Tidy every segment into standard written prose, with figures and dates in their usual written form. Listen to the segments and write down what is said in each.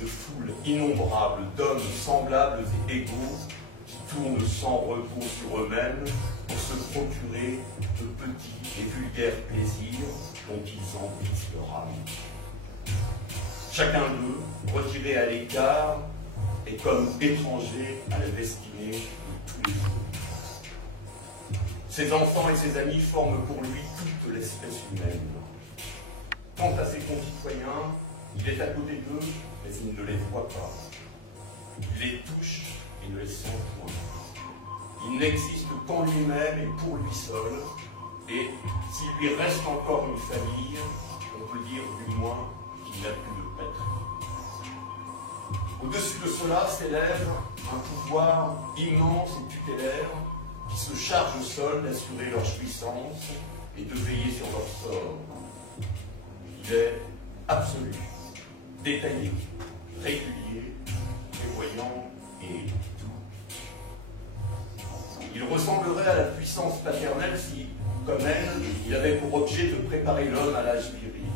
de foules innombrables d'hommes semblables et égaux qui tournent sans repos sur eux-mêmes pour se procurer de petits et vulgaires plaisirs dont ils emplissent leur âme. Chacun d'eux, retiré à l'écart, est comme étranger à la destinée de tous les autres. Ses enfants et ses amis forment pour lui toute l'espèce humaine. Quant à ses concitoyens, il est à côté d'eux, mais il ne les voit pas. Il les touche et ne les sent point. Il n'existe qu'en lui-même et pour lui seul, et s'il lui reste encore une famille, on peut dire du moins qu'il n'a plus de patrie. Au-dessus de cela s'élève un pouvoir immense et tutélaire qui se charge seul d'assurer leur jouissance et de veiller sur leur sort. Il est absolu, détaillé, régulier, prévoyant et doux. Il ressemblerait à la puissance paternelle si, comme elle, il avait pour objet de préparer l'homme à l'âge viril.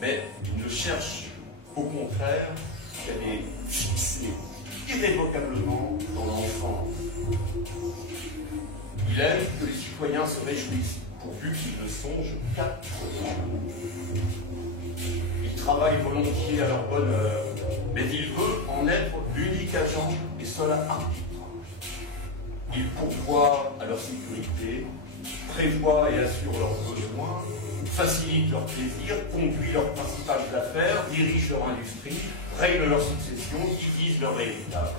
Mais il ne cherche, au contraire, qu'à les fixer irrévocablement dans l'enfance. Il aime que les citoyens se réjouissent, pourvu qu'ils ne songent qu'à eux. Il travaille volontiers à leur bonheur, mais il veut en être l'unique agent et seul arbitre. Il pourvoit à leur sécurité, prévoit et assure leurs besoins, facilite leurs plaisirs, conduit leurs principales affaires, dirige leur industrie, règle leur succession, divise leur héritage.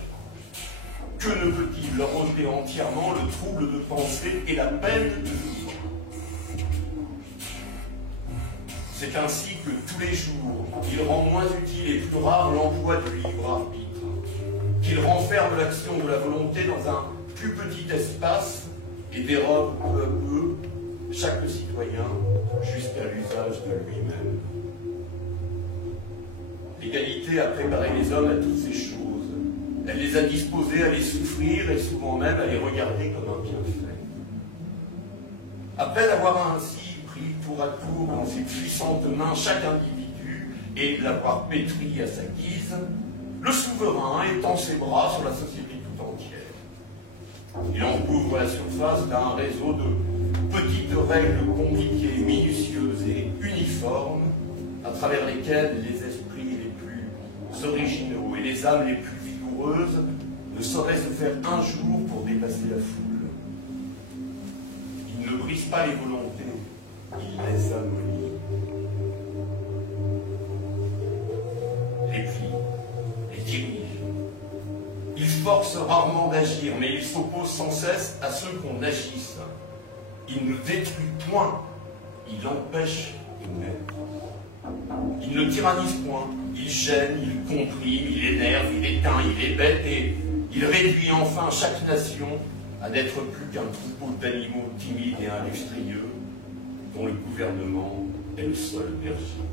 Que ne peut-il leur ôter entièrement le trouble de penser et la peine de vivre? C'est ainsi que tous les jours, il rend moins utile et plus rare l'emploi du libre arbitre, qu'il renferme l'action de la volonté dans un plus petit espace et dérobe peu à peu chaque citoyen jusqu'à l'usage de lui-même. L'égalité a préparé les hommes à toutes ces choses. Elle les a disposés à les souffrir et souvent même à les regarder comme un bienfait. Après avoir ainsi pris tour à tour dans ses puissantes mains chaque individu et l'avoir pétri à sa guise, le souverain étend ses bras sur la société tout entière. Il en couvre la surface d'un réseau de petites règles compliquées, minutieuses et uniformes, à travers lesquelles les esprits les plus originaux et les âmes les plus vigoureuses ne sauraient se faire un jour pour dépasser la foule. Il ne brise pas les volontés, il les amollit. Les plie, les dirige. Il force rarement d'agir, mais il s'oppose sans cesse à ceux qu'on agisse. Il ne détruit point, il empêche de naître. Il ne tyrannise point, il gêne, il comprime, il énerve, il éteint, il hébète et il réduit enfin chaque nation à n'être plus qu'un troupeau d'animaux timides et industrieux dont le gouvernement est le seul berger.